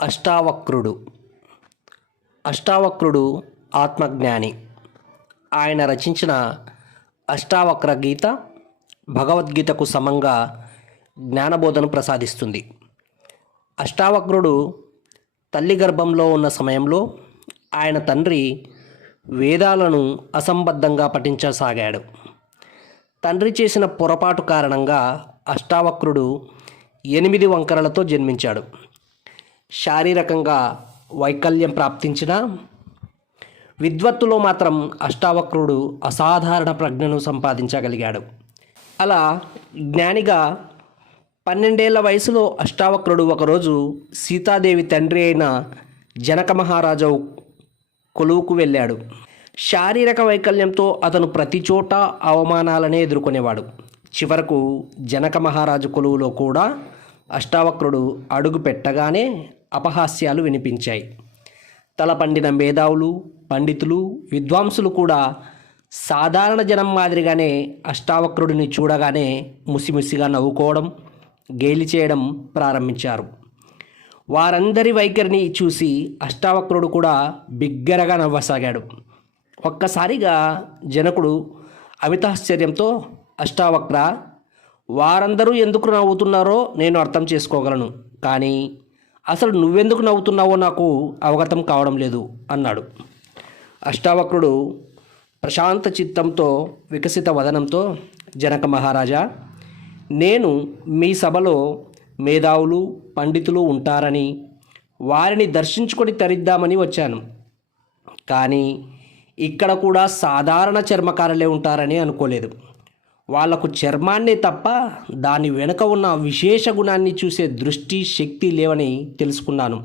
అష్టావక్రుడు. అష్టావక్రుడు ఆత్మజ్ఞాని. ఆయన రచించిన అష్టావక్ర గీత భగవద్గీతకు సమంగా జ్ఞానబోధను ప్రసాదిస్తుంది. అష్టావక్రుడు తల్లి గర్భంలో ఉన్న సమయంలో ఆయన తండ్రి వేదాలను అసంబద్ధంగా పఠించసాగాడు. తండ్రి చేసిన పొరపాటు కారణంగా అష్టావక్రుడు ఎనిమిది వంకరలతో జన్మించాడు. శారీరకంగా వైకల్యం ప్రాప్తించిన విద్వత్తులో మాత్రం అష్టావక్రుడు అసాధారణ ప్రజ్ఞను సంపాదించగలిగాడు. అలా జ్ఞానిగా పన్నెండేళ్ళ వయసులో అష్టావక్రుడు ఒకరోజు సీతాదేవి తండ్రి అయిన జనక మహారాజు కొలువుకు వెళ్ళాడు. శారీరక వైకల్యంతో అతను ప్రతి చోట అవమానాలనే ఎదుర్కొనేవాడు. చివరకు జనక మహారాజు కొలువులో కూడా అష్టావక్రుడు అడుగు పెట్టగానే అపహాస్యాలు వినిపించాయి. తల పండిన మేధావులు పండితులు విద్వాంసులు కూడా సాధారణ జనం మాదిరిగానే అష్టావక్రుడిని చూడగానే ముసిముసిగా నవ్వుకోవడం గేలి చేయడం ప్రారంభించారు. వారందరి వైఖరిని చూసి అష్టావక్రుడు కూడా బిగ్గరగా నవ్వసాగాడు. ఒక్కసారిగా జనకుడు అమితాశ్చర్యంతో అష్టావక్ర వారందరూ ఎందుకు నవ్వుతున్నారో నేను అర్థం చేసుకోగలను కానీ అసలు నువ్వెందుకు నవ్వుతున్నావో నాకు అవగతం కావడం లేదు అన్నాడు. అష్టావక్రుడు ప్రశాంత చిత్తంతో వికసిత వదనంతో జనక మహారాజా నేను మీ సభలో మేధావులు పండితులు ఉంటారని వారిని దర్శించుకొని తరిద్దామని వచ్చాను. కానీ ఇక్కడ కూడా సాధారణ చర్మకారులే ఉంటారని అనుకోలేదు. వాళ్ళకు చర్మాన్నే తప్ప దాని వెనుక ఉన్న విశేష గుణాన్ని చూసే దృష్టి శక్తి లేవని తెలుసుకున్నాను.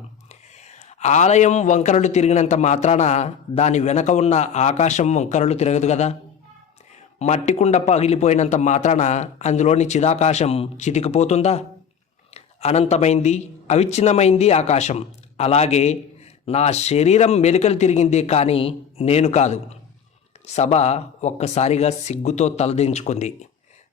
ఆలయం వంకరలు తిరిగినంత మాత్రాన దాని వెనక ఉన్న ఆకాశం వంకరలు తిరగదు కదా మట్టి కుండ పగిలిపోయినంత మాత్రాన అందులోని చిదాకాశం చితికిపోతుందా? అనంతమైంది అవిచ్ఛిన్నమైంది ఆకాశం. అలాగే నా శరీరం మెలికలు తిరిగిందే కానీ నేను కాదు. సభ ఒక్కసారిగా సిగ్గుతో తలదించుకుంది.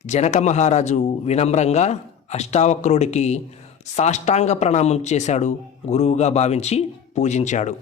జనక మహారాజు వినమ్రంగా అష్టావక్రుడికి సాష్టాంగ ప్రణామం చేశాడు గురువుగా భావించి పూజించాడు.